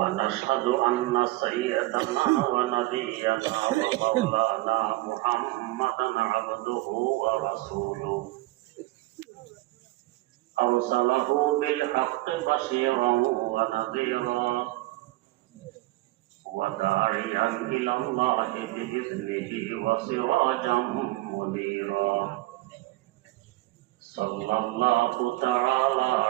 ونشهد أن سيدنا ونبينا ومولانا محمدا عبده ورسوله أرسله بالحق بشيرا ونذيرا وداعيا إلى الله بإذنه وسراجا منيرا صلى الله تعالى عليه وعلى